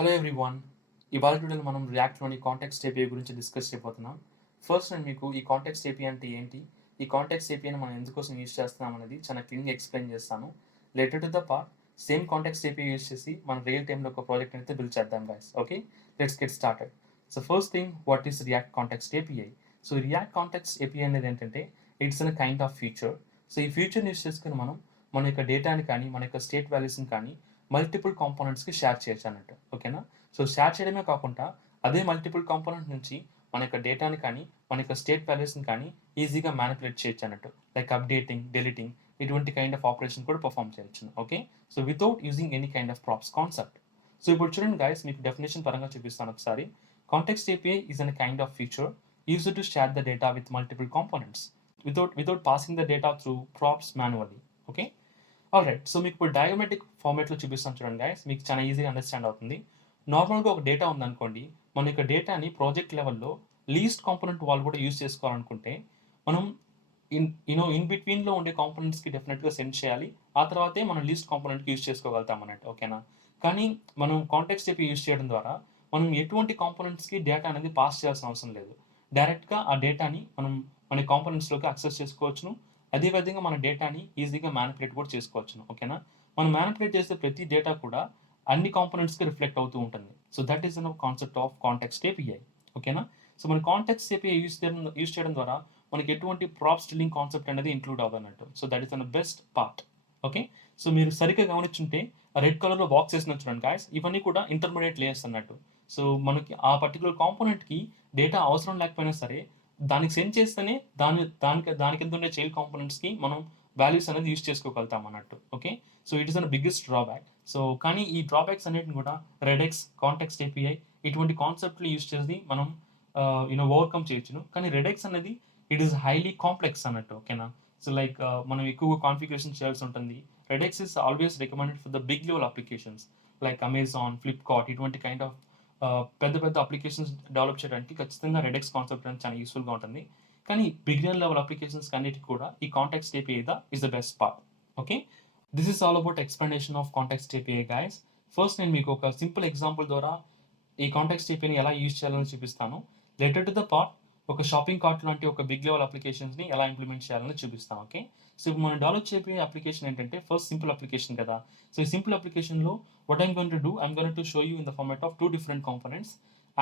Hello everyone. ఇవాళ వీడియోలో మనం రియాక్ట్లోని కాంటెక్స్ట్ ఏపీఐ గురించి డిస్కస్ చేయబోతున్నాం. ఫస్ట్ నేను మీకు ఈ కాంటెక్స్ట్ ఏపీఐ అంటే ఏంటి, ఈ కాంటెక్స్ట్ ఏపీఐని మనం ఎందుకోసం యూజ్ చేస్తున్నాం అనేది చాలా క్లీన్గా ఎక్స్ప్లెయిన్ చేస్తాను. Later to the part same context API use చేసి మనం రియల్ టైంలో ఒక ప్రాజెక్ట్ అయితే బిల్డ్ చేద్దాం guys. Okay, let's get started. So first thing, what is react context API? So react context API అనేది ఏంటంటే it's an kind of feature. So ఈ ఫీచర్ని యూజ్ చేసుకుని మనం మన యొక్క డేటాని కానీ మన యొక్క స్టేట్ వాల్యూస్ని కానీ మల్టిపుల్ కాంపోనెంట్స్కి షేర్ చేయొచ్చు అన్నట్టు. ఓకేనా? సో షేర్ చేయడమే కాకుండా అదే మల్టిపుల్ కాంపోనెంట్ నుంచి మన యొక్క డేటాని కానీ మన యొక్క స్టేట్ వాల్యూస్ని కానీ ఈజీగా మ్యానిపులేట్ చేయొచ్చు అన్నట్టు. లైక్ అప్డేటింగ్, డెలిటింగ్, ఇటువంటి కైండ్ ఆఫ్ ఆపరేషన్ కూడా పర్ఫామ్ చేయొచ్చు. Okay, so without using any kind of props concept. So ఇప్పుడు చూడండి గైస్, మీకు డెఫినేషన్ పరంగా చూపిస్తాను ఒకసారి. Context API is an kind of feature used to share the data with multiple components without passing the data through props manually. Okay, all right. So మీకు ఇప్పుడు diagrammatic ఫార్మేట్లో చూపిస్తాను చూడండి గైస్, మీకు చాలా ఈజీగా అండర్స్టాండ్ అవుతుంది. నార్మల్గా ఒక డేటా ఉందనుకోండి, మన యొక్క డేటాని ప్రాజెక్ట్ లెవెల్లో లీస్ట్ కాంపోనెంట్ వాళ్ళు కూడా యూజ్ చేసుకోవాలనుకుంటే మనం ఇన్ బిట్వీన్లో ఉండే కాంపోనెంట్స్కి డెఫినెట్గా సెండ్ చేయాలి. ఆ తర్వాతే మనం లీస్ట్ కాంపోనెంట్కి యూజ్ చేసుకోగలుగుతాం అన్నట్టు. ఓకేనా? కానీ మనం కాంటెక్స్ట్ చెప్పి యూజ్ చేయడం ద్వారా మనం ఎటువంటి కాంపోనెంట్స్కి డేటా అనేది పాస్ చేయాల్సిన అవసరం లేదు. డైరెక్ట్గా ఆ డేటాని మనం మన కాంపోనెంట్స్లోకి యాక్సెస్ చేసుకోవచ్చును. అదేవిధంగా మన డేటాని ఈజీగా మ్యానిపులేట్ కూడా చేసుకోవచ్చును. ఓకేనా? మనం మ్యానిపులేట్ చేసే ప్రతి డేటా కూడా అన్ని కాంపోనెంట్స్కి రిఫ్లెక్ట్ అవుతూ ఉంటుంది. So that is an concept of context API. ఓకేనా? సో మన కాంటెక్స్ట్ ఏపీఐ యూజ్ చేయడం ద్వారా మనకి ఎటువంటి ప్రాప్ స్టిల్లింగ్ కాన్సెప్ట్ అనేది ఇంక్లూడ్ అవ్వదన్నట్టు. So that is an best part. Okay, so మీరు సరిగ్గా గమనించుంటే రెడ్ కలర్లో బాక్స్ వేసిన చూడండి గాయస్, ఇవన్నీ కూడా ఇంటర్మీడియట్ లేయర్స్ అన్నట్టు. సో మనకి ఆ పర్టికులర్ కాంపోనెంట్కి డేటా అవసరం లేకపోయినా సరే దానికి సెండ్ చేస్తేనే దాని కింద ఉండే చైల్డ్ కాంపోనెంట్స్కి మనం వాల్యూస్ అనేది యూజ్ చేసుకోగలుగుతాం అన్నట్టు. Okay, so it is an biggest drawback. So కానీ ఈ డ్రాబ్యాక్స్ అన్నిటిని కూడా రెడెక్స్, కాంటెక్స్ట్ ఏపీఐ ఇటువంటి కాన్సెప్ట్లు యూజ్ చేసి మనం ఓవర్కమ్ చేయొచ్చును. కానీ రెడెక్స్ అనేది ఇట్ ఈస్ హైలీ కాంప్లెక్స్ అన్నట్టు. ఓకేనా? సో లైక్ మనం ఎక్కువగా కాన్ఫిగరేషన్ చేయాల్సి ఉంటుంది. Redux is always recommended for the big level applications like Amazon, Flipkart, ఇటువంటి కైండ్ ఆఫ్ పెద్ద పెద్ద అప్లికేషన్స్ డెవలప్ చేయడానికి ఖచ్చితంగా రెడెక్స్ కాన్సెప్ట్ అనేది చాలా యూస్ఫుల్గా ఉంటుంది. కానీ బిగినర్ లెవెల్ అప్లికేషన్స్ అన్నిటికీ కూడా ఈ context API is the best part. Okay, this is all about explanation of context API guys. First నేను మీకు ఒక సింపుల్ ఎగ్జాంపుల్ ద్వారా ఈ కాంటెక్స్ట్ ఏపీఐని ఎలా యూజ్ చేయాలని చూపిస్తాను. లేటర్ టు ద పార్ట్ ఒక షాపింగ్ కార్ట్ లాంటి ఒక బిగ్ లెవెల్ అప్లికేషన్స్ని ఎలా ఇంప్లిమెంట్ చేయాలని చూపిస్తాను. ఓకే, సో ఇప్పుడు మనం డెవలప్ చేయబోయే అప్లికేషన్ ఏంటంటే ఫస్ట్ సింపుల్ అప్లికేషన్ కదా. సో ఈ సింపుల్ అప్లికేషన్లో what I'm going to do, I'm going to show you in the format of 2 different components.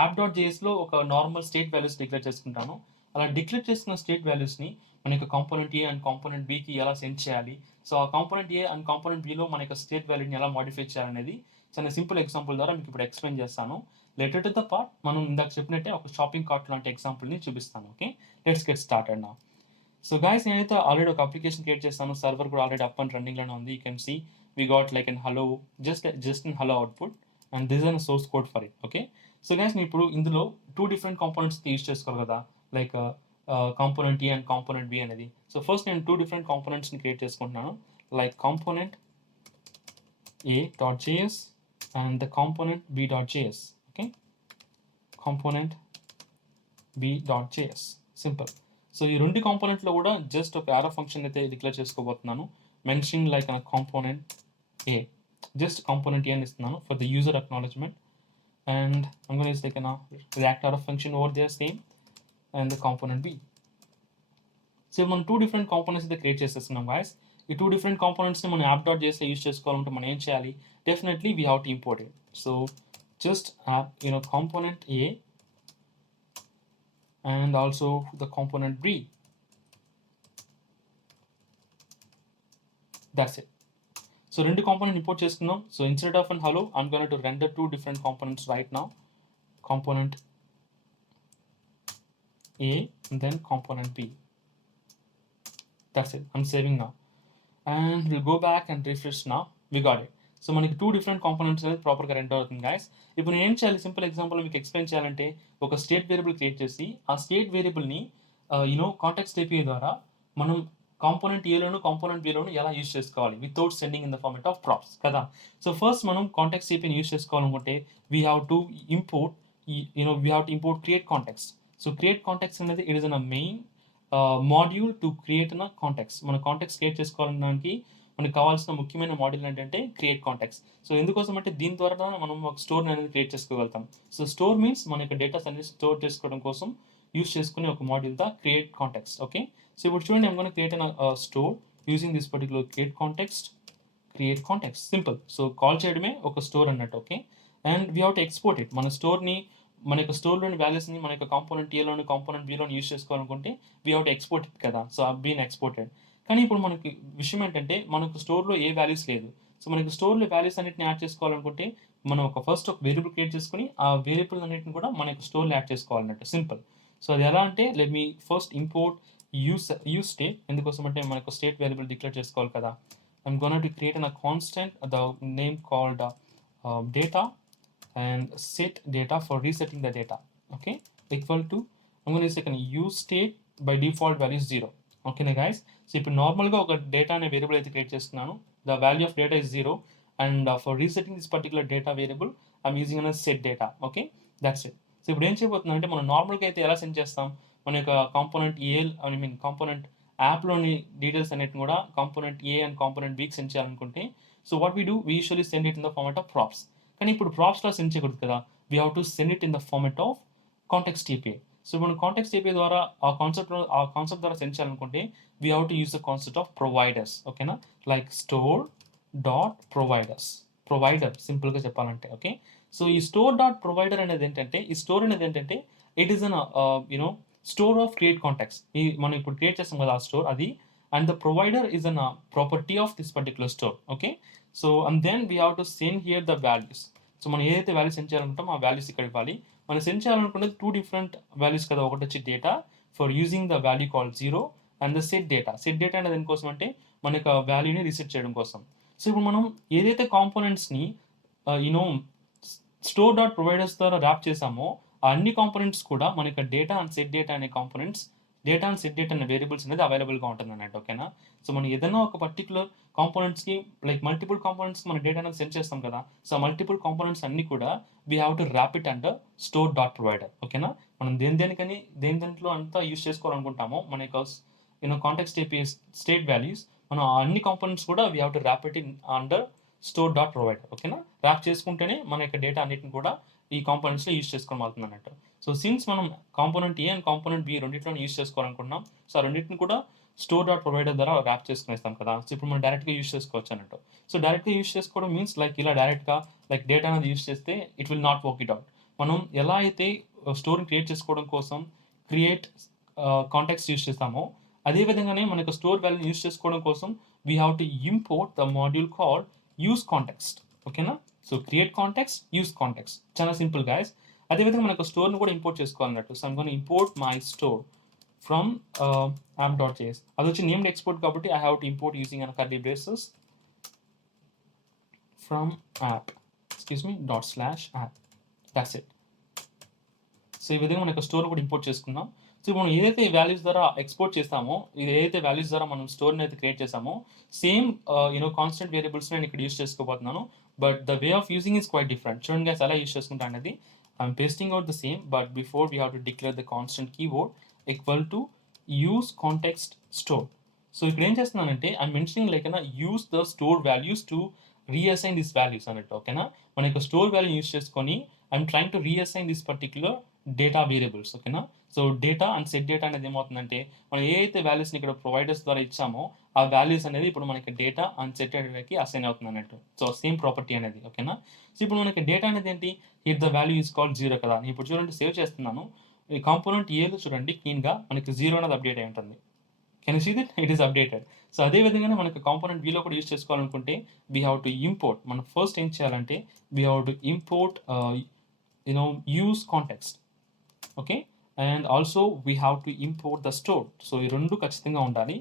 app.jsలో ఒక నార్మల్ స్టేట్ వాల్యూస్ డిక్లేర్ చేసుకుంటాను. అలా డిక్లేర్ చేసుకున్న స్టేట్ వాల్యూస్ని మన యొక్క కాంపోనెంట్ ఏ అండ్ కాంపోనెంట్ బికి ఎలా సెండ్ చేయాలి, సో ఆ component A and component below మన యొక్క స్టేట్ వాల్యూని ఎలా మాడిఫై చేయాలనేది చాలా సింపుల్ ఎగ్జాంపుల్ ద్వారా మీకు ఇప్పుడు ఎక్స్ప్లెయిన్ చేస్తాను. లేటర్ టు ద పార్ట్ మనం ఇందాక చెప్పినట్టే ఒక షాపింగ్ కార్ట్ లాంటి ఎగ్జాంపుల్ని చూపిస్తాను. Okay, let's get started now. So guys, నేనైతే ఆల్రెడీ ఒక అప్లికేషన్ క్రియేట్ చేస్తాను. సర్వర్ కూడా ఆల్రెడీ అప్ అండ్ రన్నింగ్లోనే ఉంది. You can see we got like an hello, just in hello output and this an source code for it. Okay, so guys నేను ఇప్పుడు ఇందులో 2 different components use చేసుకోవాలి కదా, like component A and component B అనేది. So first నేను 2 different కాంపోనెంట్స్ని create చేసుకుంటున్నాను, like component a.js and the component b.js. okay, component b.js, simple. So ఈ 2 కాంపోనెంట్లో కూడా జస్ట్ ఒక యారో ఫంక్షన్ అయితే డిక్లేర్ చేసుకోబోతున్నాను, mentioning like an component A. Just component A అని ఇస్తున్నాను for the user acknowledgement and I'm going to use like a react arrow function over there same and the component b. So మనం 2 different components అయితే create చేసేస్తున్నాం guys. ఈ 2 different కాంపోనెంట్స్ని మనం app.jsలో use చేసుకోవాలంటే మనం ఏం చేయాలి, definitely we have to import it. So just component A and also the component b. That's it. So 2 component import చేసుకున్నాం. So instead of and hello I'm going to render 2 different components right now, component a and then component b. That's it. I'm saving now and we'll go back and refresh now. We got it. So మనకి 2 different components అనేది ప్రాపర్గా render అవుతుంది guys. ఇప్పుడు నేను ఏం చేయాలి, simple example మీకు explain చేయాలంటే ఒక స్టేట్ వేరియబుల్ క్రియేట్ చేసి ఆ స్టేట్ వేరియబుల్ని కాంటెక్స్ట్ ఏపీఐ ద్వారా మనం కాంపోనెంట్ ఏలోను కాంపోనెంట్ బిలోను ఎలా యూజ్ చేసుకోవాలి without sending in the format of props కదా. సో ఫస్ట్ మనం కాంటెక్స్ట్ ఏపీఐని యూజ్ చేసుకోవాలనుకుంటే we have to import create context. So create context అనేది it is an main module to create an context. మన context create చేసుకోవడానికి మనకు కావాల్సిన ముఖ్యమైన మాడ్యూల్ ఏంటంటే క్రియేట్ కాంటాక్ట్స్. సో ఎందుకోసం అంటే దీని ద్వారా మనం ఒక స్టోర్ అనేది క్రియేట్ చేసుకోగలుగుతాం. సో స్టోర్ మీన్స్ మన యొక్క డేటాస్ అనేది స్టోర్ చేసుకోవడం కోసం యూస్ చేసుకునే ఒక module the create contacts. Okay, so ఇప్పుడు చూడండి, I'm gonna create an store using this particular create contacts simple. So call చేయడమే ఒక స్టోర్ అన్నట్టు. Okay, and we have to export it. మన స్టోర్ని, మన యొక్క స్టోర్లోని వాల్యూస్ని మన యొక్క కాంపోనెంట్ ఏలోని కాంపోనెంట్ బిలోని యూస్ చేసుకోవాలనుకుంటే we have to export it కదా. సో ఆ బీన్ ఎక్స్పోర్టెడ్. కానీ ఇప్పుడు మనకి విషయం ఏంటంటే మనకు స్టోర్లో ఏ వాల్యూస్ లేదు. సో మనకి స్టోర్లో వాల్యూస్ అన్నిటిని యాడ్ చేసుకోవాలనుకుంటే మనం ఫస్ట్ ఒక వేరియబుల్ క్రియేట్ చేసుకొని ఆ వేరియబుల్ అన్నిటిని కూడా మన యొక్క స్టోర్లో యాడ్ చేసుకోవాలన్నట్టు సింపుల్. సో అది ఎలా అంటే let me first import use state. ఎందుకోసం అంటే మనకు స్టేట్ వేరియబుల్ డిక్లేర్ చేసుకోవాలి కదా. I'm going to create a constant, the name called data, and set data for resetting the data. Okay, equal to, I'm going to say use state by default value is 0. Okay guys, so ఇప్పుడు నార్మల్గా ఒక data అనే variable అయితే create చేస్తున్నాను. The value of data is 0 and for resetting this particular data variable I'm using an set data. Okay, that's it. So ఇప్పుడు ఏం చేయబోతున్నాం అంటే మనం నార్మల్గా అయితే ఎలా సెండ్ చేస్తాం, మన యొక్క కాంపోనెంట్ కాంపోనెంట్ యాప్లోని డీటెయిల్స్ అన్నిటిని కూడా కాంపోనెంట్ ఏ అండ్ కాంపోనెంట్ బీకి సెండ్ చేయాలనుకుంటే so what we do, we usually send it in the format of props. కానీ ఇప్పుడు ప్రాప్స్లో సెండ్ చేయకూడదు కదా, we have to send it in the format of context API. So మనం context API ద్వారా ఆ కాన్సెప్ట్ ద్వారా సెండ్ చేయాలనుకుంటే we have to use the concept of providers. ఓకేనా, లైక్ స్టోర్ డాట్ ప్రొవైడర్ సింపుల్గా చెప్పాలంటే. ఓకే, సో ఈ స్టోర్ డాట్ ప్రొవైడర్ అనేది ఏంటంటే, ఈ స్టోర్ అనేది ఏంటంటే it is an store of create contacts. ఈ మనం ఇప్పుడు క్రియేట్ చేస్తాం కదా ఆ స్టోర్ అది, and the provider is an property of this particular store. Okay, so and then we have to send here the values. So మనం ఏదైతే values send చేయాలనుకుంటామో ఆ వాల్యూస్ ఇక్కడ ఇవ్వాలి. మనం సెండ్ చేయాలనుకున్నది 2 డిఫరెంట్ వాల్యూస్ కదా. ఒకటి వచ్చి data for using the value call 0 and the set data అనేది దేనికోసం అంటే మన యొక్క వాల్యూని రీసెట్ చేయడం కోసం. సో ఇప్పుడు మనం ఏదైతే కాంపోనెంట్స్ని స్టోర్ డాట్ ప్రొవైడర్స్ ద్వారా ర్యాప్ చేసామో ఆ అన్ని కాంపోనెంట్స్ కూడా మన యొక్క డేటా అండ్ సెట్ డేటా అనే components, data and set data అనే వేరియబుల్స్ అనేది అవైలబుల్గా ఉంటుంది అన్నట్టు. ఓకేనా, సో మనం ఏదైనా ఒక పర్టికులర్ కాంపోనెంట్స్కి లైక్ మల్టిపుల్ కాంపోనెంట్స్ మన డేటా అనేది సెండ్ చేస్తాం కదా. సో మల్టిపుల్ కాంపోనెంట్స్ అన్ని కూడా we have to wrap it under store dot provider. ఓకేనా, మనం దేంట్లో అంతా యూస్ చేసుకోవాలనుకుంటామో మన యొక్క కాంటెక్స్ట్ API స్టేట్ వాల్యూస్, మనం అన్ని కాంపోనెంట్స్ కూడా we have to wrap it in under store dot provider. ఓకేనా, ర్యాప్ చేసుకుంటేనే మన యొక్క డేటా అన్నిటిని కూడా ఈ కాంపోనెంట్స్లో యూస్ చేసుకోవడం అవుతుంది అన్నట్టు. సో సిన్స్ మనం component A and component B రెండింటిలో యూస్ చేసుకోవాలనుకుంటున్నాం, సో ఆ రెండింటిని కూడా స్టోర్ డాట్ ప్రొవైడర్ ద్వారా ర్యాప్ చేసుకునేస్తాం కదా. సో ఇప్పుడు మనం డైరెక్ట్గా యూస్ చేసుకోవచ్చు అన్నట్టు. సో డైరెక్ట్గా యూస్ చేసుకోవడం మీన్స్ లైక్ ఇలా డైరెక్ట్గా లైక్ డేటా అనేది యూస్ చేస్తే it will not work it out. మనం ఎలా అయితే స్టోర్ని క్రియేట్ చేసుకోవడం కోసం క్రియేట్ కాంటాక్ట్స్ యూస్ చేస్తామో అదేవిధంగానే మనకు స్టోర్ వాల్యూని యూస్ చేసుకోవడం కోసం we have to import the module called use context. ఓకేనా, so create context, use context, చాలా సింపుల్ గైస్. అదేవిధంగా మనకు స్టోర్ని కూడా ఇంపోర్ట్ చేసుకోవాలన్నట్టు. So I'm gonna import my store from app.js. అది వచ్చి నేమ్డ్ ఎక్స్పోర్ట్ కాబట్టి I have to import using an curly braces from app ./app. That's it. So ఈ విధంగా మనకు స్టోర్ కూడా ఇంపోర్ట్ చేసుకుందాం. సో మనం ఏదైతే వాల్యూస్ ద్వారా ఎక్స్పోర్ట్ చేస్తామో, ఇది ఏదైతే వాల్యూస్ ద్వారా మనం స్టోర్ని అయితే క్రియేట్ చేస్తామో సేమ్ కాన్స్టెంట్ వేరియబుల్స్ నేను ఇక్కడ యూస్ చేసుకోబోతున్నాను. But the way of using is quite different. చూడండి గైస్ ఎలా యూస్ చేసుకుంటా అనేది. I'm pasting out the same, but before we have to declare the constant keyword equal to use context store. So ఇక్కడ ఏం చేస్తున్నానంటే I'm mentioning like use the store values to reassign this values అన్నట్టు. ఓకేనా, మన యొక్క store value use చేసుకొని I'm trying to reassign this particular data variables. ఓకేనా, so data and set data అనేది ఏమవుతుందంటే మనం ఏ అయితే వాల్యూస్ని ఇక్కడ ప్రొవైడర్స్ ద్వారా ఇచ్చామో ఆ వాల్యూస్ అనేది ఇప్పుడు మనకి డేటా అండ్ సెట్ డేటాకి అసైన్ అవుతుంది అన్నట్టు. సో సేమ్ ప్రాపర్టీ అనేది. ఓకేనా, సో ఇప్పుడు మనకి డేటా అనేది ఏంటి, here the value is called 0 కదా. నేను ఇప్పుడు చూడండి సేవ్ చేస్తున్నాను. ఈ కాంపోనెంట్ ఏలో చూడండి క్లీన్గా మనకి 0 అనేది అప్డేట్ అయి ఉంటుంది. Can you see that it is updated. So అదేవిధంగానే మనకు కాంపోనెంట్ బిలో కూడా యూస్ చేసుకోవాలనుకుంటే వీ హ్యావ్ టు ఇంపోర్ట్. మనం ఫస్ట్ ఏం చేయాలంటే we have to import use context. Okay, and also we have to import the store. So ఈ రెండు ఖచ్చితంగా ఉండాలి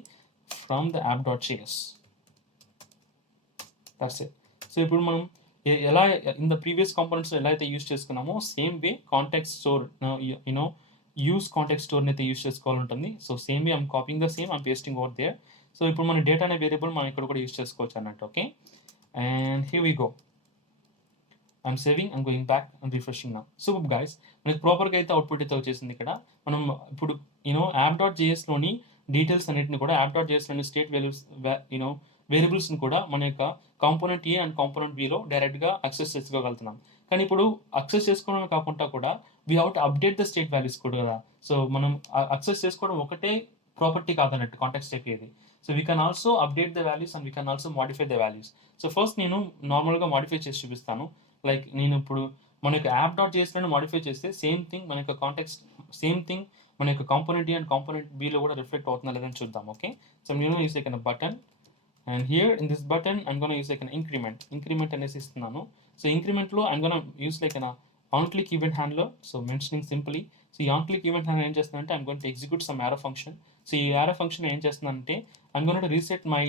from the app.js. That's it. So ఇప్పుడు మనం ఎలా ఇన్ ద ప్రీవియస్ కాంపోనెంట్స్ ఎలా అయితే యూస్ చేసుకున్నామో same way context store use context స్టోర్ని అయితే యూస్ చేసుకోవాలంటుంది. So same way I'm copying the same, I'm pasting over there. So ఇప్పుడు మన డేటా అనే వేరియబుల్ మనం ఇక్కడ కూడా యూస్ చేసుకోవచ్చు అన్నట్టు. Okay, and here we go. I'm saving, I'm going back and refreshing now. So guys మనకి ప్రాపర్గా అయితే అవుట్పుట్ అయితే వచ్చేసింది. ఇక్కడ మనం ఇప్పుడు app.jsలోని డీటెయిల్స్ అన్నింటిని కూడా app.jsలోని స్టేట్ వాల్యూస్ వేరియబుల్స్ని కూడా మన యొక్క కాంపోనెంట్ ఏ అండ్ కాంపోనెంట్ బిలో డైరెక్ట్గా యాక్సెస్ చేసుకోగలుగుతున్నాం. కానీ ఇప్పుడు యాక్సెస్ చేసుకోవడమే కాకుండా కూడా we have to update the state values కూడా కదా. సో మనం యాక్సెస్ చేసుకోవడం ఒకటే ప్రాపర్టీ కాదన్నట్టు కాంటెక్స్ట్ ఏపీఐది. So we can also update the values and we can also modify the values. So first నేను నార్మల్గా మాడిఫై చేసి చూపిస్తాను. లైక్ నేను ఇప్పుడు మన యొక్క యాప్ డాట్ జేఎస్లో మాడిఫై చేస్తే సేమ్ థింగ్ మన యొక్క కాంటెక్స్ట్ సేమ్ థింగ్ మన యొక్క కాంపోనెంట్ ఏ అండ్ కాంపోనెంట్ బిలో కూడా రిఫ్లెక్ట్ అవుతుందా లేదని చూద్దాం. ఓకే, సో నేను use like button and here in this button I'm going to use like an increment అనేసి ఇస్తున్నాను. సో ఇంక్రిమెంట్లో I'm going to use like an on click event handler. So mentioning simply, so ఈ on click event handler ఏం చేస్తుందంటే I'm going to execute some arrow function. So ఈ arrow function ఏం చేస్తుందంటే I'm going to reset my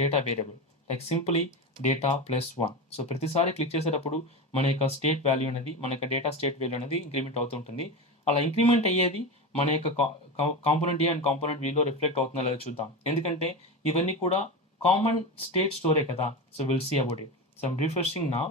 data variable like simply data plus 1. So ప్రతిసారి click చేసేటప్పుడు మన యొక్క స్టేట్ వాల్యూ అనేది మన యొక్క డేటా స్టేట్ వాల్యూ అనేది ఇంక్రిమెంట్ అవుతుంటుంది. అలా ఇంక్రిమెంట్ అయ్యేది మన యొక్క component A and component below reflect అవుతుందా లేదా చూద్దాం. ఎందుకంటే ఇవన్నీ కూడా కామన్ స్టేట్ స్టోరే కదా. So will see about it. So I'm refreshing now.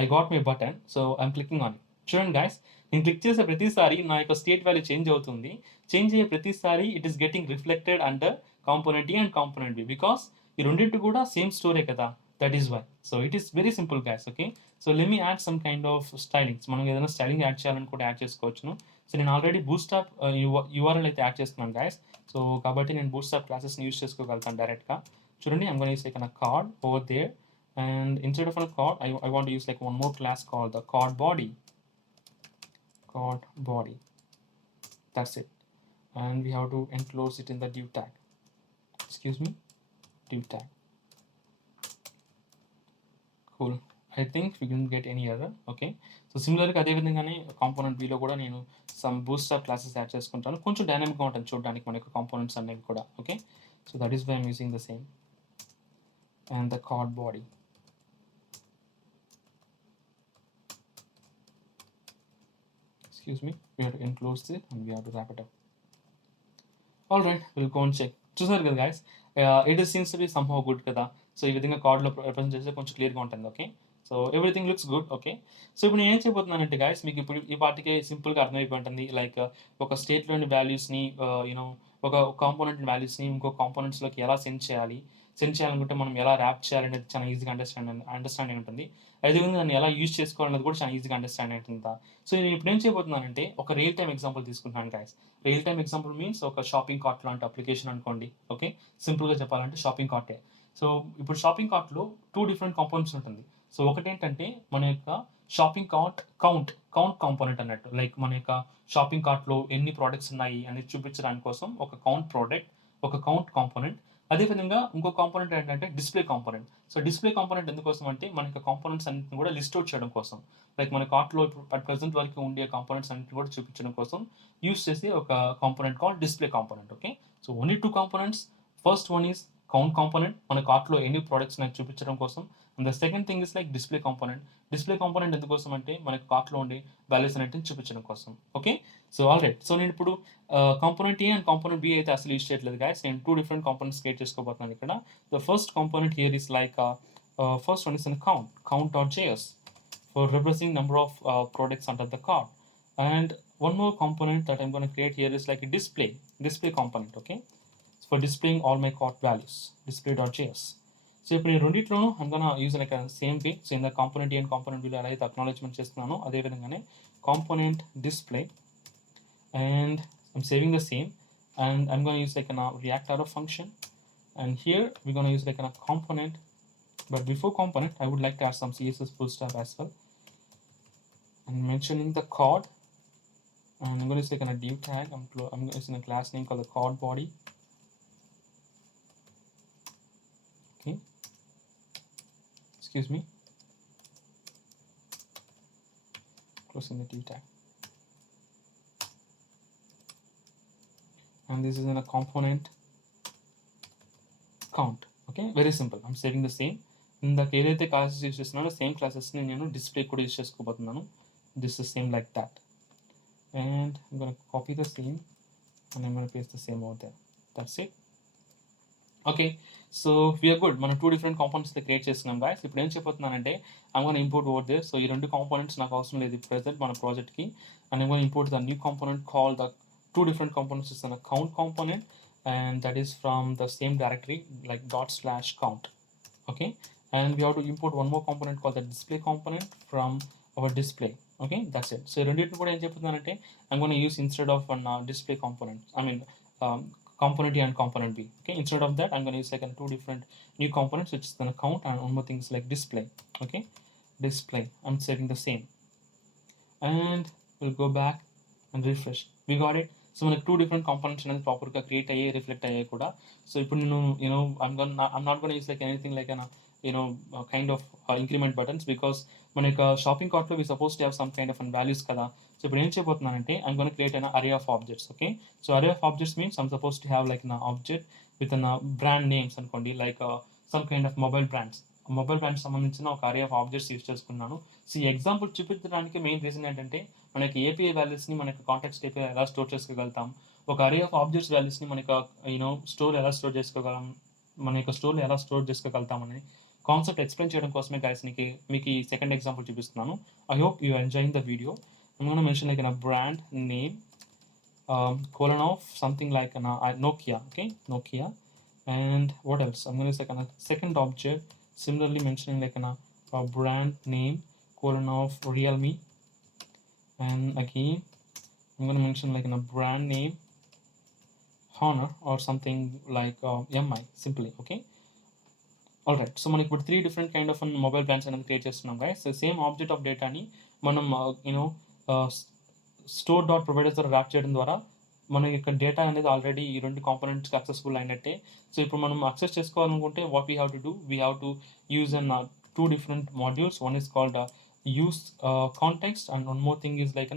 I got my button. So I'm clicking on it. చూడండి గైస్, నేను క్లిక్ చేసే ప్రతిసారి నా యొక్క స్టేట్ వాల్యూ చేంజ్ అవుతుంది. చేంజ్ అయ్యే ప్రతిసారి it is getting reflected under component A and component B because ఈ రెండింటి కూడా సేమ్ స్టోరే కదా. That is why. So it is very simple guys. Okay, so let me add some kind of stylings. మనం ఏదైనా styling add చేయాలని కూడా add చేసుకోవచ్చును. సో నేను ఆల్రెడీ బూస్టాప్ యూఆర్ఎల్ అయితే యాడ్ చేస్తున్నాను గైస్. సో కాబట్టి నేను బూస్టాప్ క్లాసెస్ని యూస్ చేసుకోగలుగుతాను డైరెక్ట్గా. చూడండి, I'm going to use like a card over there, and instead of a card I want to use like one more class called the card body. That's it. And we have to enclose it in the div tag. Excuse me, div tag. Cool. I think we didn't get any error. Okay, so similarly అదే విధంగానే component బిలో కూడా నేను some బూస్టాప్ classes add చేసుకుంటాను. కొంచెం డైనమిక్గా ఉంటుంది చూడడానికి మన యొక్క కాంపోనెంట్స్ అనేవి కూడా. Okay, so that is why I'm using the same and the card body. Excuse me, we have to enclose it and we have to wrap it up. All right, we'll go and check. చూసారు కదా guys, it seems to be somehow good కదా. So ఈ విధంగా కార్డ్లో represent చేస్తే కొంచెం క్లియర్గా ఉంటుంది. Okay, so everything looks good. Okay, so ఇప్పుడు నేను ఏం చేయబోతున్నానంటే గాయస్, మీకు ఇప్పుడు ఈ పార్టీకే సింపుల్గా అర్థమైపోయి ఉంటుంది. లైక్ ఒక స్టేట్లోని వాల్యూస్ని యూనో ఒక కాంపోనెంట్ వాల్యూస్ని ఇంకో కాంపోనెంట్స్లోకి ఎలా సెండ్ చేయాలనుకుంటే మనం ఎలా ర్యాప్ చేయాలనేది చాలా ఈజీగా అండర్స్టాండింగ్ ఉంటుంది. అదేవిధంగా దాన్ని ఎలా యూజ్ చేసుకోవాలనేది కూడా చాలా ఈజీగా అండర్స్టాండింగ్ ఉంటుంది. సో నేను ఇప్పుడు ఏం చేయబోతున్నానంటే ఒక రియల్ టైమ్ ఎగ్జాంపుల్ తీసుకుంటున్నాను guys. Real time example means ఒక షాపింగ్ కార్ట్ లాంటి అప్లికేషన్ అనుకోండి. ఓకే, సింపుల్గా చెప్పాలంటే షాపింగ్ కార్టే. సో ఇప్పుడు షాపింగ్ కార్ట్లో 2 డిఫరెంట్ కాంపోనెంట్స్ ఉంటుంది. సో ఒకటి ఏంటంటే మన యొక్క షాపింగ్ కౌంట్ కాంపోనెంట్ అన్నట్టు. లైక్ మన యొక్క షాపింగ్ కార్ట్లో ఎన్ని ప్రోడక్ట్స్ ఉన్నాయి అనేది చూపించడానికి కోసం ఒక కౌంట్ కాంపోనెంట్. అదేవిధంగా ఇంకో కాంపోనెంట్ ఏంటంటే display component. So display component ఎందుకోసం అంటే మన యొక్క కాంపోనెంట్స్ అన్నింటిని కూడా లిస్ట్ అవుట్ చేయడం కోసం. లైక్ మన కార్ట్లో ఇప్పుడు అట్ ప్రెసెంట్ వరకు ఉండే కాంపోనెంట్స్ అన్నింటిని కూడా చూపించడం కోసం యూస్ చేసే ఒక component call display component. Okay, so only 2 components. First one is count component, మన కార్ట్లో ఎన్ని ప్రోడక్ట్స్ నాకు చూపించడం కోసం. And the second thing is like display component ఎందుకోసం అంటే మనకి కార్ట్లో ఉండే వాల్యూస్ అన్నింటిని చూపించడం కోసం. Okay, so all right. So నేను ఇప్పుడు component A and component B అయితే అసలు యూజ్ చేయట్లేదు గైస్. నేను 2 డిఫరెంట్ కాంపోనెంట్స్ క్రియేట్ చేసుకోబోతున్నాను ఇక్కడ. The first component here is like first one is in count.js for representing number of products under the cart. And one more component that I'm going to create here is like a display component. Okay, for displaying all my cart values, display.js. So ఇప్పుడు ఈ రెండిట్లోనూ I'm gonna use like a same way. So in the component A and component B లో ఎలా అయితే acknowledgement చేస్తున్నానో అదే విధంగానే component display, and I'm saving the same, and I'm going to use like a react arrow function, and here we're going to use like a component. But before component I would like to add some CSS full stop as well. I'm mentioning the card, and I'm going to use like a div tag. I'm using a class name called the card body. Okay, excuse me, closing the div tag. And this is in a component count. Okay, very simple. I'm saving the same. ఇందాక ఏదైతే classes use చేస్తున్నానో same క్లాసెస్ని నేను display కూడా use చేసుకోబోతున్నాను. This is same like that, and I'm going to copy the same and I'm going to paste the same over there. That's it. Okay, so we're good. మనం 2 different components create చేస్తున్నాం guys. ఇప్పుడు ఏం చెప్పబోతున్నానంటే I'm going to import over there. So ఈ 2 components నాకు అవసరం లేదు present మన ప్రాజెక్ట్కి. And I'm going to import the new component called the 2 different components is a count component, and that is from the same directory like ./count. okay, and we have to import one more component called the display component from our display. Okay, that's it. So రెండింటిని కూడా ఏం చెప్తున్నానంటే I'm going to use instead of one display component, um, component A and component B. Okay, instead of that I'm going to use like two different new components, which is going to count, and one more thing is like display. Okay, display, I'm saving the same, and we'll go back and refresh. We got it. So మనకి two different components అనేది ప్రాపర్గా create అయ్యాయి, reflect అయ్యాయి కూడా. So ఇప్పుడు నేను I'm not going to use like anything like an kind of increment buttons, because మన యొక్క షాపింగ్ కార్ట్లో we suppose to have some kind of values కదా. సో ఇప్పుడు ఏం చేయబోతున్నానంటే I'm going to create an array of objects. Okay, so array of objects means I'm supposed to have like an object with an brand names అనుకోండి, like some kind of mobile brands సంబంధించిన ఒక అరే of objects use చేసుకున్నాను. So ఈ example చూపించడానికి main reason ఏంటంటే మనకి API వాల్యూస్ని మనకి కాంటెక్స్ట్ ఏపీఐ ఎలా స్టోర్ చేసుకోగలుగుతాం, ఒక అరే ఆఫ్ ఆబ్జెక్ట్స్ వాల్యూస్ని మనకి స్టోర్ ఎలా స్టోర్ చేసుకోగలం, మన యొక్క స్టోర్లో ఎలా స్టోర్ చేసుకోగలుగుతాం అనే కాన్సెప్ట్ ఎక్స్ప్లెయిన్ చేయడం కోసమే గైస్ మీకు ఈ సెకండ్ ఎగ్జాంపుల్ చూపిస్తున్నాను. I hope you enjoying the video. I'm going to mention like a brand name, colon of something like Nokia. Okay, Nokia. And what else? I'm going to say a second object, similarly mentioning like a brand name, colon of Realme. And again I'm going to mention like a brand name Honor or something like MI simply. Okay, all right. So మనకి ఇప్పుడు 3 different kind of mobile brands అనేది create చేస్తున్నాం guys. So same object of డేటాని మనం store dot providers ద్వారా rap చేయడం ద్వారా మన యొక్క డేటా అనేది ఆల్రెడీ ఈ రెండు కాంపోనెంట్స్కి యాక్సెసిబుల్ అయినట్టే. సో ఇప్పుడు మనం యాక్సెస్ చేసుకోవాలనుకుంటే what we have to do, we have to use an two different modules. One is called use context and one more thing is like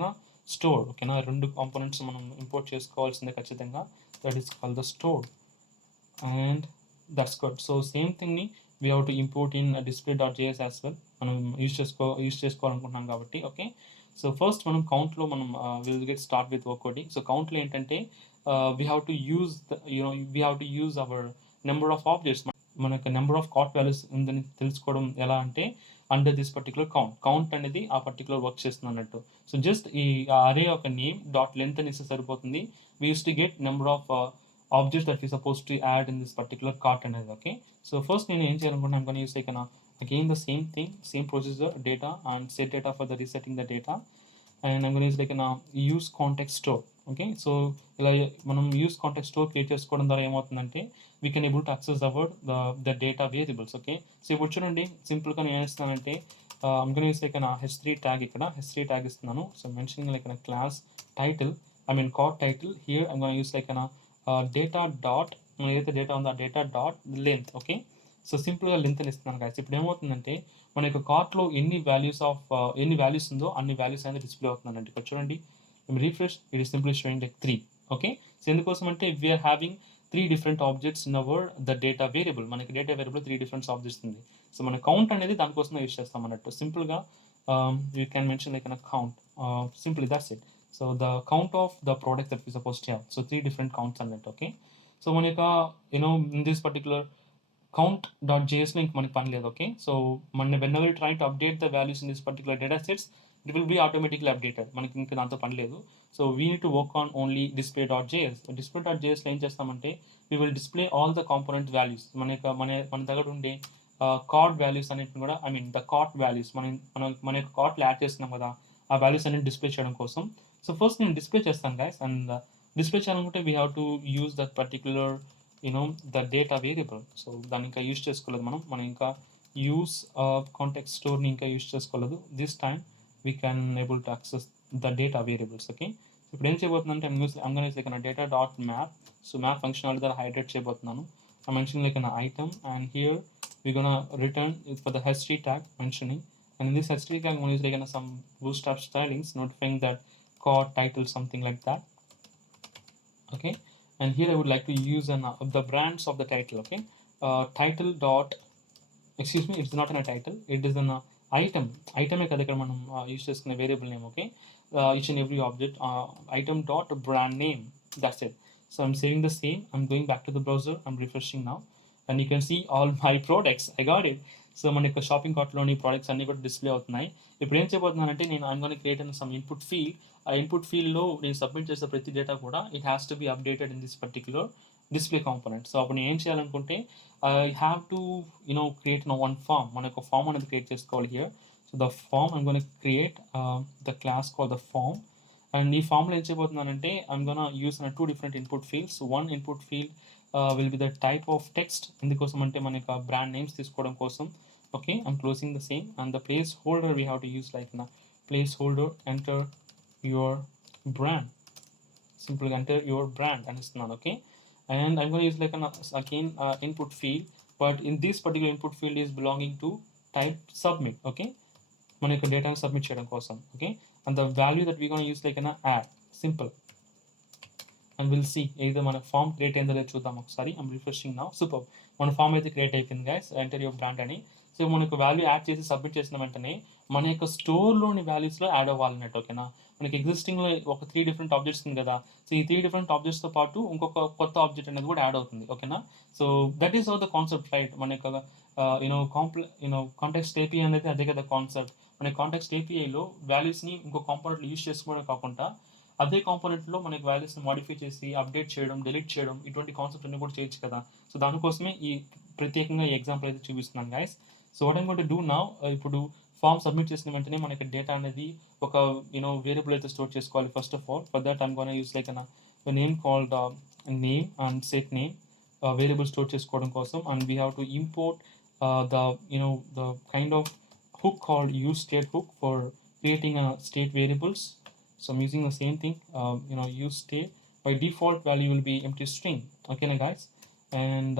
store. ఓకేనా, రెండు కాంపోనెంట్స్ మనం ఇంపోర్ట్ చేసుకోవాల్సిందే ఖచ్చితంగా. That is called the store and that's good. So same థింగ్ని we have to import in display.js as well. మనం use చేసుకోవాలనుకుంటున్నాం కాబట్టి. Okay, so first మనం కౌంట్లో మనం will get start with work coding. So కౌంట్లో ఏంటంటే we have to use we have to use our number of objects. మనకు number of cart values ఉందని తెలుసుకోవడం ఎలా అంటే అండర్ దిస్ పర్టికులర్ కౌంట్ అనేది ఆ పర్టికులర్ వర్క్ చేస్తుంది అన్నట్టు. సో జస్ట్ ఈ అరే ఒక నేమ్ డాట్ లెంత్ అనేసి సరిపోతుంది. We use to get number of objects that we supposed to add in this particular cart అనేది. Okay, so first నేను ఏం చేయాలనుకుంటున్నా, I'm going to use like again the same thing, same procedure, data and set data for the resetting the data, and I'm going to use like use context store. Okay, so ఇలా మనం use context store create చేసుకోవడం ద్వారా ఏమవుతుందంటే we can able to access our the data variables. Okay, so ఇప్పుడు చూడండి సింపుల్గా నేను ఏం ఇస్తానంటే I'm going to use like h3 tag. ఇక్కడ h3 ట్యాగ్ ఇస్తున్నాను. So mentioning like class title, cart title. Here I'm going to use like data dot, మన ఏదైతే డేటా ఉందో ఆ data dot length. Okay, so సింపుల్గా లెంత్ అని ఇస్తున్నాను guys. ఇప్పుడు ఏమవుతుందంటే మన యొక్క కార్ట్లో ఎన్ని వాల్యూస్ ఉందో అన్ని వాల్యూస్ అనేది డిస్ప్లే అవుతుందండి. ఇక్కడ చూడండి, refresh, it is simply showing like 3. Okay, so ఎందుకోసం అంటే we're having 3 different objects in our the data variable. మనకి డేటా వేరియబుల్ 3 different ఆబ్జెక్ట్స్ ఉంది. సో మన కౌంట్ అనేది దానికోసం యూజ్ చేస్తాం అన్నట్టు. సింపుల్గా you can mention like count, simply that's it. So the count of the product that we supposed to have. So 3 different counts on it. Okay, so maneka in this particular count.js link manaki pani ledhu. Okay, so whenever you try to update the values in this particular data sets, it will be automatically updated. Manaki inka danto pani ledhu. So we need to work on only display.js. So display.js lo em chestamante we will display all the component values. మన దగ్గర ఉండే cart values అన్నిటిని కూడా the cart values మన యొక్క కార్ట్లో add చేస్తున్నాం కదా, ఆ వాల్యూస్ అన్ని డిస్ప్లే చేయడం కోసం. సో ఫస్ట్ నేను డిస్ప్లే చేస్తాను గైస్. అండ్ డిస్ప్లే చేయాలనుకుంటే we have to use that particular the data variable. So దాన్ని ఇంకా యూజ్ చేసుకోలేదు మనం ఇంకా యూస్ కాంటెక్స్ట్ స్టోర్ని ఇంకా యూజ్ చేసుకోలేదు. This time we can able to access the data variables. Okay, ఇప్పుడు ఏం చేయబోతుందంటే I'm going to use like data dot map. So map functionality ద్వారా హైలైట్ చేయబోతున్నాను. I'm mentioning like an item, and here we're gonna return for the h3 tag mentioning. And in this h3 tag, I'm going to use like some bootstrap stylings notifying that cart title, something like that. Okay, and here I would like to use the brands of the title. Okay, title dot, excuse me, it's not a title, it is an item kada ikkada manam use cheskune variable name. Okay, each and every object item dot brand name, that's it. So I'm saving the same, I'm going back to the browser, I'm refreshing now, and you can see all my products. I got it. So మన యొక్క shopping కార్ట్లోని products అన్నీ కూడా display అవుతున్నాయి. ఇప్పుడు ఏం చేయబోతున్నానంటే I'm going to create some input field. ఆ input ఫీల్డ్లో నేను సబ్మిట్ చేసే ప్రతి డేటా కూడా it has to be updated in this particular display component. So అప్పుడు నేను ఏం చేయాలనుకుంటే I have to create one form. మన యొక్క ఫామ్ అనేది క్రియేట్ చేసుకోవాలి here. So the form I'm gonna create the class call the form. And ఈ ఫామ్లో ఏం చేయబోతున్నానంటే I'm gonna use two different input fields. One input field will be the type of text. ఎందుకోసం అంటే మన యొక్క బ్రాండ్ నేమ్స్ తీసుకోవడం కోసం. Okay, I'm closing the same. And the place holder we have to use like place holder enter your brand. Simply enter your brand and it's not okay. And I'm going to use like an again input field, but in this particular input field is belonging to type submit. Okay, మన యొక్క డేటాను submit చేయడం కోసం. Okay, and the value that we gonna use like an add simple. And will see ఏదో మన form create అయిందో లేదో చూద్దాం ఒకసారి. I'm refreshing now. సూపర్, మన ఫామ్ అయితే క్రియేట్ అయిపోయింది గైస్. ఎంటర్ యువర్ బ్రాండ్ అని. సో మనకు వాల్యూ యాడ్ చేసి సబ్మిట్ చేసిన వెంటనే మన యొక్క స్టోర్లోని వాల్యూస్లో యాడ్ అవ్వాలన్నట్టు. ఓకేనా, మనకి ఎగ్జిస్టింగ్లో ఒక 3 డిఫరెంట్ ఆబ్జెక్ట్స్ ఉంది కదా. సో ఈ 3 డిఫరెంట్ ఆబ్జెక్ట్స్తో పాటు ఇంకొక కొత్త ఆబ్జెక్ట్ అనేది కూడా యాడ్ అవుతుంది. ఓకేనా, so that is all the concept right. మన యొక్క కాంటెక్స్ట్ ఏపీఐ అనేది అదే కదా కాన్సెప్ట్. మన కాంటెక్స్ట్ ఏపీఐలో వాల్యూస్ని ఇంకో కాంపోనెంట్లు యూస్ చేసుకోవడం కాకుండా అదే కాంపోనెంట్లో మనకి వాల్యూస్ని మాడిఫై చేసి అప్డేట్ చేయడం, డిలీట్ చేయడం, ఇటువంటి కాన్సెప్ట్ అన్ని కూడా చేయొచ్చు కదా. సో దానికోసమే ఈ ప్రత్యేకంగా ఈ ఎగ్జాంపుల్ అయితే చూపిస్తున్నాను guys. So what I'm going to do now, ఇప్పుడు ఫామ్ సబ్మిట్ చేసిన వెంటనే మనకి డేటా అనేది ఒక వేరియబుల్ అయితే స్టోర్ చేసుకోవాలి. First of all for that I'm gonna use like name called name and set name variable store చేసుకోవడం కోసం. And we have to import the kind of hook called use state hook for creating a state variables. So I'm using the same thing, use state. By default value will be empty string. Okay na guys, and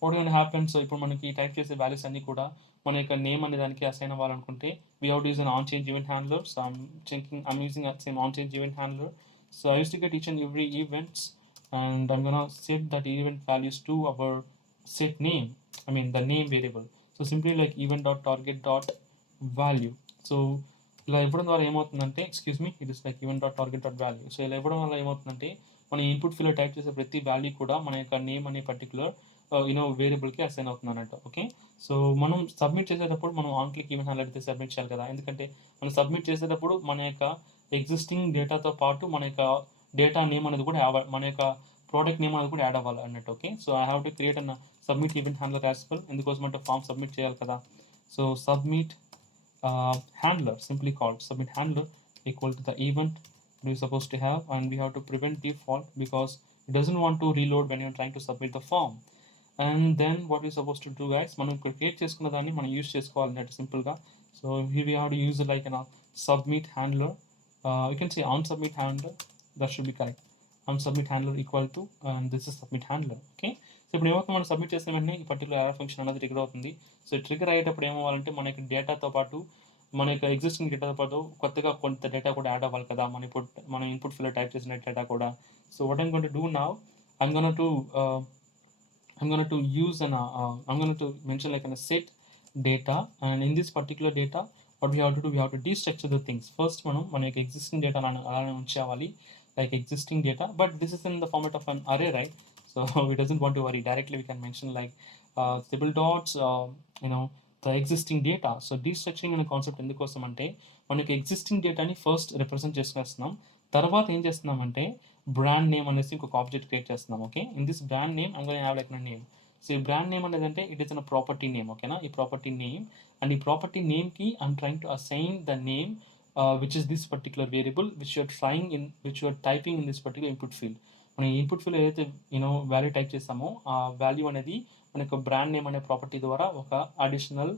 what going to happen, so ఇప్పుడు మనకి type చేసే values అన్ని కూడా మన యొక్క name అనే దానికి assign అవ్వాలనుకుంటే we have to use an on change event handler. So I'm using that same on change event handler. So I used to get each and every events, and I'm gonna set that event values to our set name, I mean the name variable. So simply like event dot target dot value. So ఇలా ఇవ్వడం ద్వారా ఏమవుతుందంటే it is like event dot target dot value. So ఇలా ఇవ్వడం వల్ల ఏమవుతుందంటే మన input ఫీల్డ్లో టైప్ చేసే ప్రతి వాల్యూ కూడా మన యొక్క నేమ్ అనే పర్టికులర్ వేరియబుల్కి అసైన్ అవుతుంది అన్నట్టు. ఓకే, సో మనం సబ్మిట్ చేసేటప్పుడు మనం ఆన్ క్లిక్ ఈవెంట్ హ్యాండ్లర్ అయితే సబ్మిట్ చేయాలి కదా. ఎందుకంటే మనం సబ్మిట్ చేసేటప్పుడు మన యొక్క ఎగ్జిస్టింగ్ డేటాతో పాటు మన యొక్క డేటా నేమ్ అనేది కూడా మన యొక్క ప్రోడక్ట్ నేమ్ అనేది కూడా యాడ్ అవ్వాలి అన్నట్టు. Okay, so I have to create an submit event handler as well. ఎందుకోసం అంటే ఫామ్ సబ్మిట్ చేయాలి కదా. So submit handler, simply called submit handler equal to the event we're supposed to have, and we have to prevent default because it doesn't want to reload when you're trying to submit the form. And then what we're supposed to do guys, మనం ఇక్కడ create చేసుకున్న దాన్ని మనం use చేసుకోవాలన్నట్టు సింపుల్గా. So here we have to use like submit handler. You can say on submit handler, that should be correct. On submit handler equal to, and this is submit handler. Okay, so ఇప్పుడు ఏమవుతుంది, మనం submit చేసిన వెంటనే ఈ particular error function అనేది trigger అవుతుంది. So trigger అయ్యేటప్పుడు ఏమవ్వాలంటే మన యొక్క డేటాతో పాటు మన యొక్క ఎగ్జిస్టింగ్ డేటాతో పాటు కొత్తగా కొంత డేటా కూడా యాడ్ అవ్వాలి కదా, మన ఇన్పుట్ ఫీల్డ్లో టైప్ చేసిన డేటా కూడా. So what I'm going to do now, I'm going to use I'm going to mention like a set data, and in this particular data what we have to do, we have to destructure the things. First మన యొక్క existing data అలానే ఉంచాలి, like existing data, but this is in the format of an array, right? So we doesn't want to worry, directly we can mention like double dots, the existing data. So destructuring అనే concept ఎందుకోసం అంటే మనకి existing డేటాని first represent చేసుకొస్తున్నాం, తర్వాత ఏం చేస్తున్నామంటే brand name అనేసి ఇంకొక ఆబ్జెక్ట్ క్రియేట్ చేస్తున్నాం. Okay, in this brand name I'm going to have like name. So ఈ బ్రాండ్ నేమ్ అనేది అంటే it is an property name. ఓకేనా, ఈ ప్రాపర్టీ నేమ్, అండ్ ఈ ప్రాపర్టీ నేమ్కి I'm trying to assign the name which is this particular variable which you are typing in this particular input field. మన input field ఏదైతే value type చేస్తామో ఆ value అనేది మన యొక్క బ్రాండ్ నేమ్ అనే ప్రాపర్టీ ద్వారా ఒక అడిషనల్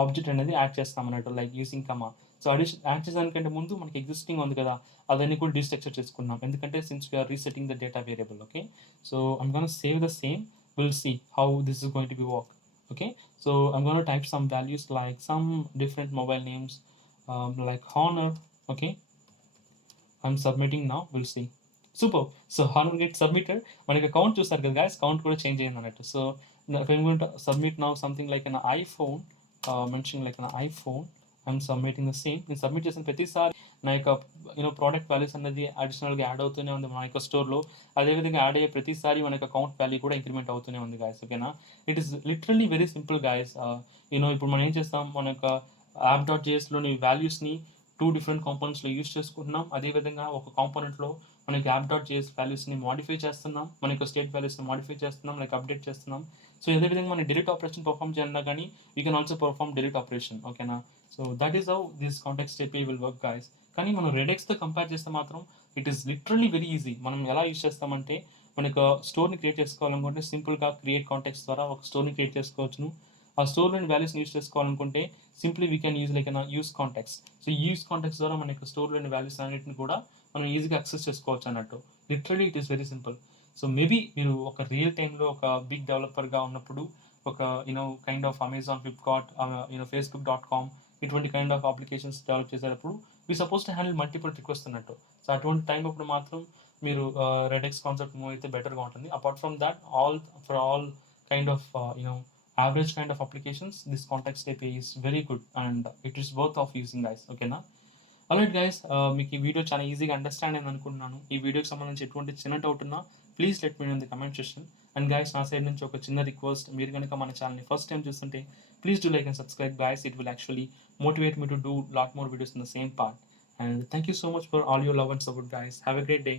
ఆబ్జెక్ట్ అనేది యాడ్ చేస్తాం అన్నట్టు, లైక్ యూసింగ్ కమా. సో యాడ్ చేసేదానికంటే ముందు మనకి ఎగ్జిస్టింగ్ ఉంది కదా, అదన్నీ కూడా డిస్ట్రక్చర్ చేసుకున్నాం, ఎందుకంటే since we're resetting the data variable. Okay, so I'm gonna save the same, will see how this is going to be work. Okay, so I'm going to type some values like some different mobile names, like Honor. Okay, I'm submitting now, we'll see. Super, so Honor gets submitted. మనకి count చూస్తారు కదా guys, count కూడా change అయ్యింది అన్నట్టు. So if I'm going to submit now something like an iPhone, mentioning like an iPhone, I'm submitting the same. నేను submit చేసిన ప్రతిసారి నా యొక్క ప్రోడక్ట్ వాల్యూస్ అనేది అడిషనల్గా యాడ్ అవుతూనే ఉంది మన యొక్క స్టోర్లో. అదేవిధంగా యాడ్ అయ్యే ప్రతిసారి మన యొక్క అకౌంట్ వాల్యూ కూడా ఇంక్రిమెంట్ అవుతూనే ఉంది గాయస్. ఓకేనా, it is literally very simple guys. ఇప్పుడు మనం ఏం చేస్తాం, మన యొక్క యాప్ డాట్ జేఎస్లోని వాల్యూస్ని 2 డిఫరెంట్ కాంపోనెంట్స్లో యూస్ చేసుకుంటున్నాం. అదేవిధంగా ఒక కాంపోనెంట్లో మనకి app.js వాల్యూస్ని మాడిఫై చేస్తున్నాం, మన యొక్క స్టేట్ వాల్యూస్ని మాడిఫై చేస్తున్నాం, లైక్ అప్డేట్ చేస్తున్నాం. సో ఇదే విధంగా మనం డిలీట్ ఆపరేషన్ పర్ఫామ్ చేయాలన్నా కానీ we can also perform delete operation. ఓకేనా? So that is how this context API will work guys. కానీ మనం రెడెక్స్తో కంపేర్ చేస్తే మాత్రం it is literally very easy. మనం ఎలా యూజ్ చేస్తామంటే మనకు స్టోర్ని క్రియేట్ చేసుకోవాలనుకుంటే సింపుల్గా క్రియేట్ కాంటెక్స్ట్ ద్వారా ఒక స్టోర్ని క్రియేట్ చేసుకోవచ్చును. ఆ స్టోర్లోని వాల్యూస్ని యూజ్ చేసుకోవాలనుకుంటే simply we can use like use context. So use context ద్వారా మన యొక్క స్టోర్లోని వాల్యూస్ అన్నిటిని కూడా మనం ఈజీగా యాక్సెస్ చేసుకోవచ్చు అన్నట్టు. Literally it is very simple. So maybe మీరు ఒక రియల్ టైంలో ఒక బిగ్ డెవలపర్గా ఉన్నప్పుడు ఒక kind of Amazon, Flipkart, facebook.com ఇటువంటి కైండ్ ఆఫ్ అప్లికేషన్స్ డెవలప్ చేసేటప్పుడు we suppose to handle multiple request అన్నట్టు. సో అటువంటి టైం అప్పుడు మాత్రం మీరు రెడెక్స్ కాన్సెప్ట్ మూవ్ అయితే బెటర్గా ఉంటుంది. Apart from that for all kind of average kind of applications, this context API is very good and it is worth of using guys. ఓకేనా? Alright guys, మీకు ఈ వీడియో చాలా ఈజీగా అండర్స్టాండ్ అయింది అనుకుంటున్నాను. ఈ వీడియోకి సంబంధించి ఎటువంటి చిన్న డౌట్ ఉన్నా please let me know in the comment section. And guys, నా సైడ్ నుంచి ఒక చిన్న రిక్వెస్ట్, మీరు కనుక మన ఛానల్ని ఫస్ట్ టైం చూస్తుంటే please do like and subscribe guys. It will actually motivate me to do lot more videos in the same part. And thank you so much for all your love and support guys. Have a great day.